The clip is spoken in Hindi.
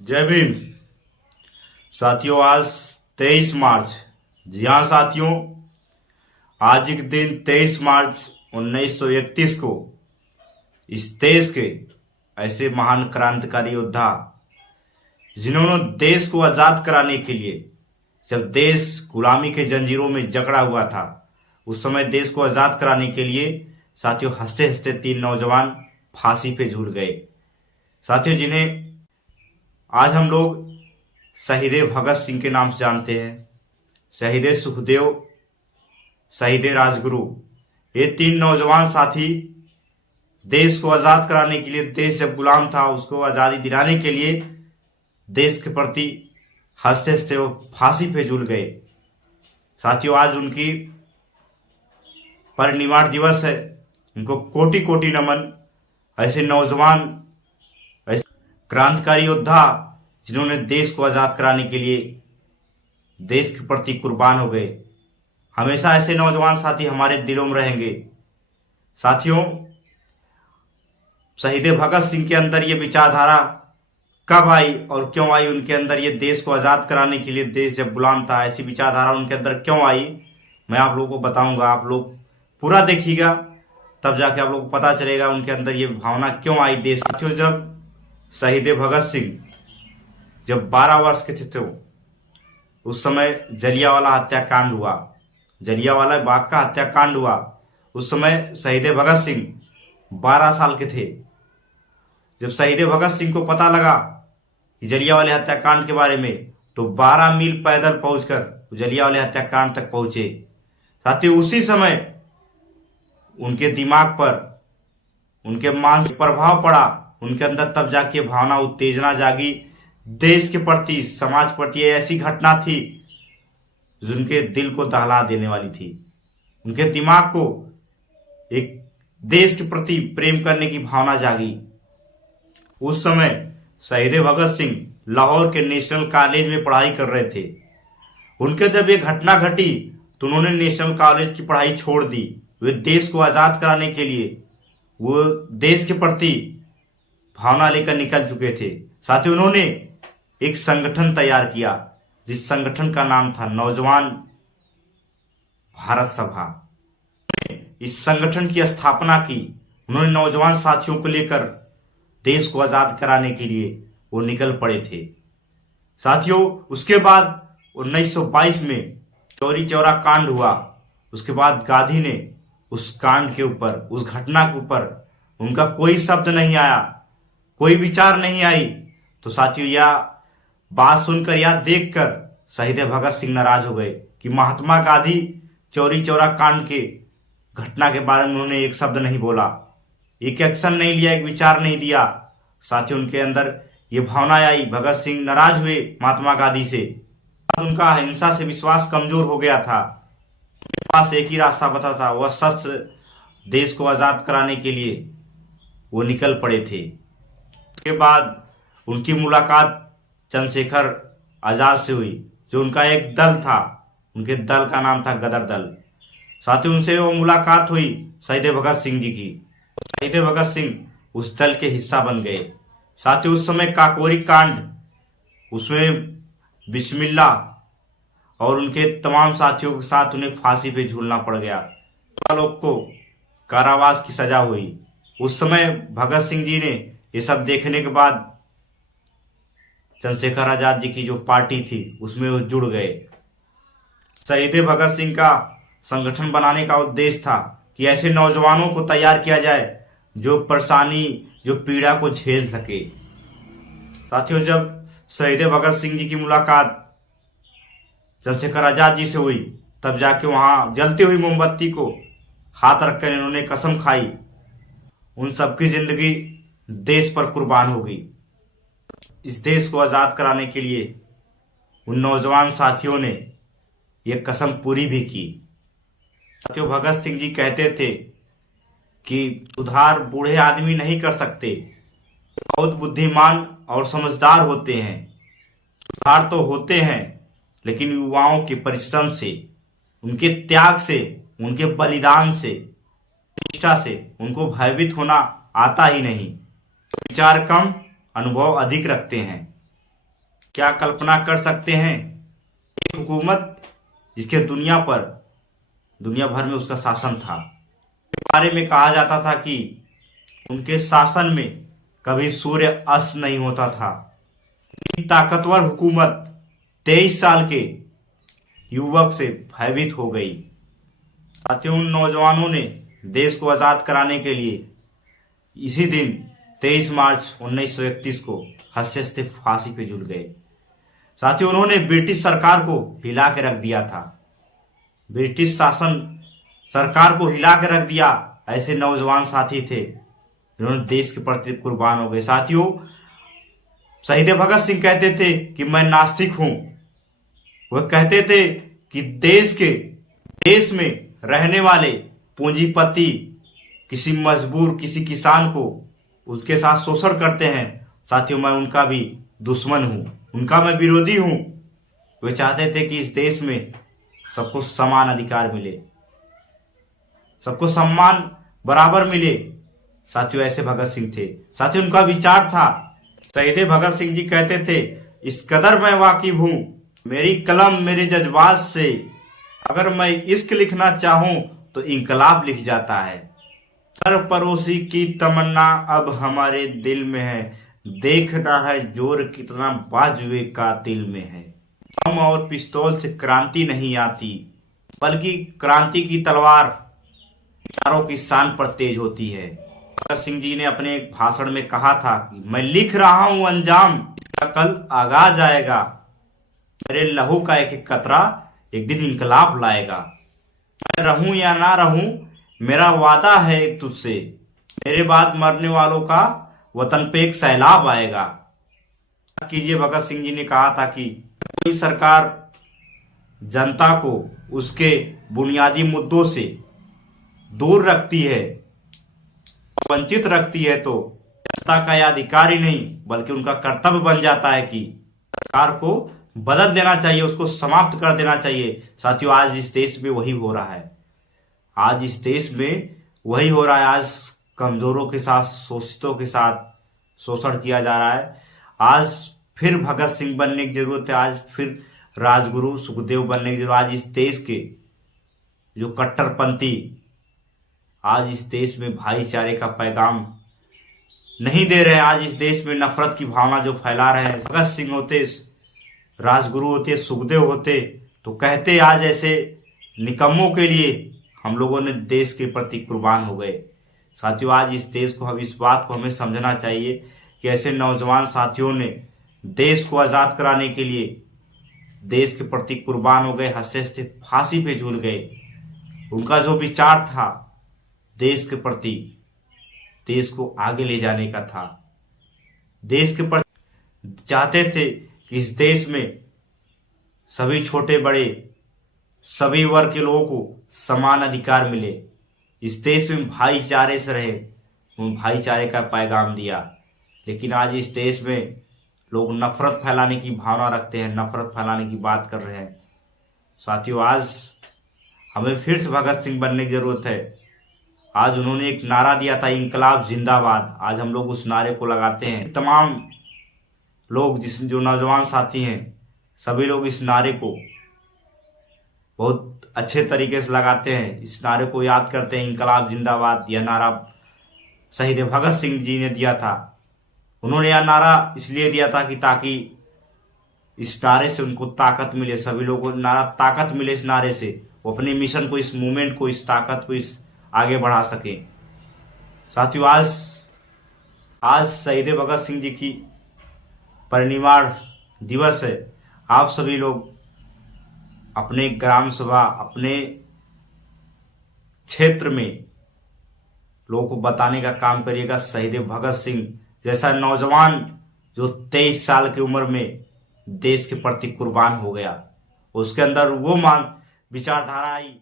जय भीम। साथियों, आज 23 मार्च। जी हाँ साथियों, आज के दिन 23 मार्च 1931 को इस देश के ऐसे महान क्रांतिकारी योद्धा जिन्होंने देश को आजाद कराने के लिए, जब देश गुलामी के जंजीरों में जकड़ा हुआ था, उस समय देश को आजाद कराने के लिए साथियों हंसते हंसते 3 नौजवान फांसी पे झूल गए। साथियों, जिन्हें आज हम लोग शहीद भगत सिंह के नाम से जानते हैं, शहीद सुखदेव, शहीद राजगुरु, ये 3 नौजवान साथी देश को आजाद कराने के लिए, देश जब गुलाम था उसको आजादी दिलाने के लिए देश के प्रति हंसते हंसते वो फांसी पे झूल गए। साथियों, आज उनकी परिनिर्वाण दिवस है। उनको कोटि कोटि नमन। ऐसे नौजवान, ऐसे क्रांतिकारी योद्धा जिन्होंने देश को आजाद कराने के लिए देश के प्रति कुर्बान हो गए, हमेशा ऐसे नौजवान साथी हमारे दिलों में रहेंगे। साथियों, शहीद भगत सिंह के अंदर ये विचारधारा कब आई और क्यों आई? उनके अंदर ये देश को आजाद कराने के लिए, देश जब गुलाम था, ऐसी विचारधारा उनके अंदर क्यों आई, मैं आप लोगों को बताऊंगा। आप लोग पूरा देखिएगा, तब जाके आप लोगों को पता चलेगा उनके अंदर ये भावना क्यों आई देश। साथियों, जब शहीद भगत सिंह जब 12 वर्ष के थे तो उस समय जलियांवाला हत्याकांड हुआ, जलियांवाला बाग का हत्याकांड हुआ। उस समय शहीद भगत सिंह 12 साल के थे। जब शहीद भगत सिंह को पता लगा कि जलियांवाले हत्याकांड के बारे में, तो 12 मील पैदल पहुंचकर जलियांवाले हत्याकांड तक पहुंचे। साथियों, उसी समय उनके दिमाग पर, उनके मानसिक प्रभाव पड़ा, उनके अंदर तब जाके भावना, उत्तेजना जागी देश के प्रति, समाज प्रति। ऐसी घटना थी जो उनके दिल को दहला देने वाली थी। उनके दिमाग को एक देश के प्रति प्रेम करने की भावना जागी। उस समय शहीद भगत सिंह लाहौर के नेशनल कॉलेज में पढ़ाई कर रहे थे। उनके जब ये घटना घटी तो उन्होंने नेशनल कॉलेज की पढ़ाई छोड़ दी। वे देश को आजाद कराने के लिए, वो देश के प्रति भावना लेकर निकल चुके थे। साथ ही उन्होंने एक संगठन तैयार किया, जिस संगठन का नाम था नौजवान भारत सभा। इस संगठन की स्थापना की। उन्होंने नौजवान साथियों को लेकर देश को आजाद कराने के लिए वो निकल पड़े थे। साथियों, उसके बाद 1922 में चौरी चौरा कांड हुआ। उसके बाद गांधी ने उस कांड के ऊपर, उस घटना के ऊपर उनका कोई शब्द नहीं आया, कोई विचार नहीं आई। तो साथियों, यह बात सुनकर या देखकर शहीद भगत सिंह नाराज हो गए कि महात्मा गांधी चौरी चौरा कांड के घटना के बारे में उन्होंने एक शब्द नहीं बोला, एक एक्शन नहीं लिया, एक विचार नहीं दिया। साथियों, उनके अंदर ये भावना आई। भगत सिंह नाराज हुए महात्मा गांधी से। उनका अहिंसा से विश्वास कमजोर हो गया था। उनके पास एक ही रास्ता बचा था, वह शस्त्र, देश को आजाद कराने के लिए वो निकल पड़े थे। उसके बाद उनकी मुलाकात चंद्रशेखर आजाद से हुई, जो उनका एक दल था। उनके दल का नाम था गदर दल। साथ ही उनसे वो मुलाकात हुई शहीद भगत सिंह जी की। शहीद भगत सिंह उस दल के हिस्सा बन गए। साथ ही उस समय काकोरी कांड, उसमें बिस्मिल्ला और उनके तमाम साथियों के साथ उन्हें फांसी पे झूलना पड़ गया। लोग को कारावास की सजा हुई। उस समय भगत सिंह जी ने ये सब देखने के बाद चंद्रशेखर आजाद जी की जो पार्टी थी उसमें वो जुड़ गए। शहीद भगत सिंह का संगठन बनाने का उद्देश्य था कि ऐसे नौजवानों को तैयार किया जाए जो परेशानी, जो पीड़ा को झेल सके। साथियों, जब शहीद भगत सिंह जी की मुलाकात चंद्रशेखर आजाद जी से हुई, तब जाके वहां जलती हुई मोमबत्ती को हाथ रखकर इन्होंने कसम खाई, उन सबकी जिंदगी देश पर कुर्बान हो गई। इस देश को आजाद कराने के लिए उन नौजवान साथियों ने यह कसम पूरी भी की। साथियों, भगत सिंह जी कहते थे कि सुधार बूढ़े आदमी नहीं कर सकते, बहुत बुद्धिमान और समझदार होते हैं। सुधार तो होते हैं, लेकिन युवाओं के परिश्रम से, उनके त्याग से, उनके बलिदान से, निष्ठा से उनको भयभीत होना आता ही नहीं। विचार कम, अनुभव अधिक रखते हैं। क्या कल्पना कर सकते हैं, एक हुकूमत जिसके दुनिया भर में उसका शासन था, के बारे में कहा जाता था कि उनके शासन में कभी सूर्य अस्त नहीं होता था। इतनी ताकतवर हुकूमत 23 साल के युवक से भयभीत हो गई। साथियों, उन नौजवानों ने देश को आजाद कराने के लिए इसी दिन 23 मार्च 1931 को हंसते हंसते फांसी पे झूल गए। साथियों, उन्होंने ब्रिटिश सरकार को हिला के रख दिया था। ब्रिटिश शासन सरकार को हिला के रख दिया। ऐसे नौजवान साथी थे जिन्होंने देश के प्रति कुर्बान हो गए। साथियों, शहीद भगत सिंह कहते थे कि मैं नास्तिक हूं। वह कहते थे कि देश में रहने वाले पूंजीपति किसी मजबूर, किसी किसान को उसके साथ शोषण करते हैं। साथियों, मैं उनका भी दुश्मन हूं, उनका मैं विरोधी हूं। वे चाहते थे कि इस देश में सबको समान अधिकार मिले, सबको सम्मान बराबर मिले। साथियों, ऐसे भगत सिंह थे। साथियों, उनका विचार था। शहीद भगत सिंह जी कहते थे, इस कदर मैं वाकिफ हूं मेरी कलम मेरे जज्बात से, अगर मैं इश्क लिखना चाहूं तो इंकलाब लिख जाता है। सरपरोशी की तमन्ना अब हमारे दिल में है, देखना है जोर कितना बाजुए कातिल में है। बम और पिस्तौल से क्रांति नहीं आती, बल्कि क्रांति की तलवार विचारों की शान पर तेज होती है। भगत सिंह जी ने अपने एक भाषण में कहा था कि मैं लिख रहा हूं अंजाम, इसका कल आगाज आएगा। मेरे लहू का एक एक कतरा एक दिन इंकलाब लाएगा। मैं रहूं या ना रहूं, मेरा वादा है एक तुझसे, मेरे बाद मरने वालों का वतन पे एक सैलाब आएगा। कीजिए, भगत सिंह जी ने कहा था कि कोई सरकार जनता को उसके बुनियादी मुद्दों से दूर रखती है, वंचित रखती है, तो जनता का यह अधिकार ही नहीं बल्कि उनका कर्तव्य बन जाता है कि सरकार को बदल देना चाहिए, उसको समाप्त कर देना चाहिए। साथियों, आज इस देश में वही हो रहा है। आज इस देश में वही हो रहा है। आज कमजोरों के साथ, शोषितों के साथ शोषण किया जा रहा है। आज फिर भगत सिंह बनने की जरूरत है। आज फिर राजगुरु सुखदेव बनने की जरूरत। आज इस देश के जो कट्टरपंथी आज इस देश में भाईचारे का पैगाम नहीं दे रहे हैं, आज इस देश में नफरत की भावना जो फैला रहे हैं, भगत सिंह होते, राजगुरु होते, सुखदेव होते तो कहते आज ऐसे निकम्मों के लिए हम लोगों ने देश के प्रति कुर्बान हो गए। साथियों, आज इस देश को, हम इस बात को हमें समझना चाहिए कि ऐसे नौजवान साथियों ने देश को आजाद कराने के लिए देश के प्रति कुर्बान हो गए, हंसते हंसते फांसी पे झूल गए। उनका जो विचार था देश के प्रति, देश को आगे ले जाने का था, देश के प्रति चाहते थे कि इस देश में सभी छोटे बड़े सभी वर्ग के लोगों को समान अधिकार मिले, इस देश में भाईचारे से रहे। उन भाईचारे का पैगाम दिया। लेकिन आज इस देश में लोग नफरत फैलाने की भावना रखते हैं, नफरत फैलाने की बात कर रहे हैं। साथियों, आज हमें फिर से भगत सिंह बनने की जरूरत है। आज उन्होंने एक नारा दिया था, इंकलाब जिंदाबाद। आज हम लोग उस नारे को लगाते हैं। तमाम लोग, जो नौजवान साथी हैं, सभी लोग इस नारे को बहुत अच्छे तरीके से लगाते हैं। इस नारे को याद करते हैं, इंकलाब जिंदाबाद। यह नारा शहीद भगत सिंह जी ने दिया था। उन्होंने यह नारा इसलिए दिया था कि ताकि इस नारे से उनको ताकत मिले, सभी लोगों को नारा ताकत मिले इस नारे से, वो अपने मिशन को, इस मूवमेंट को, इस ताकत को इस आगे बढ़ा सके। साथियों, आज शहीद भगत सिंह जी की परिनिर्वाण दिवस है। आप सभी लोग अपने ग्राम सभा, अपने क्षेत्र में लोगों को बताने का काम करिएगा। शहीद भगत सिंह जैसा नौजवान जो 23 साल की उम्र में देश के प्रति कुर्बान हो गया, उसके अंदर वो विचारधारा आई।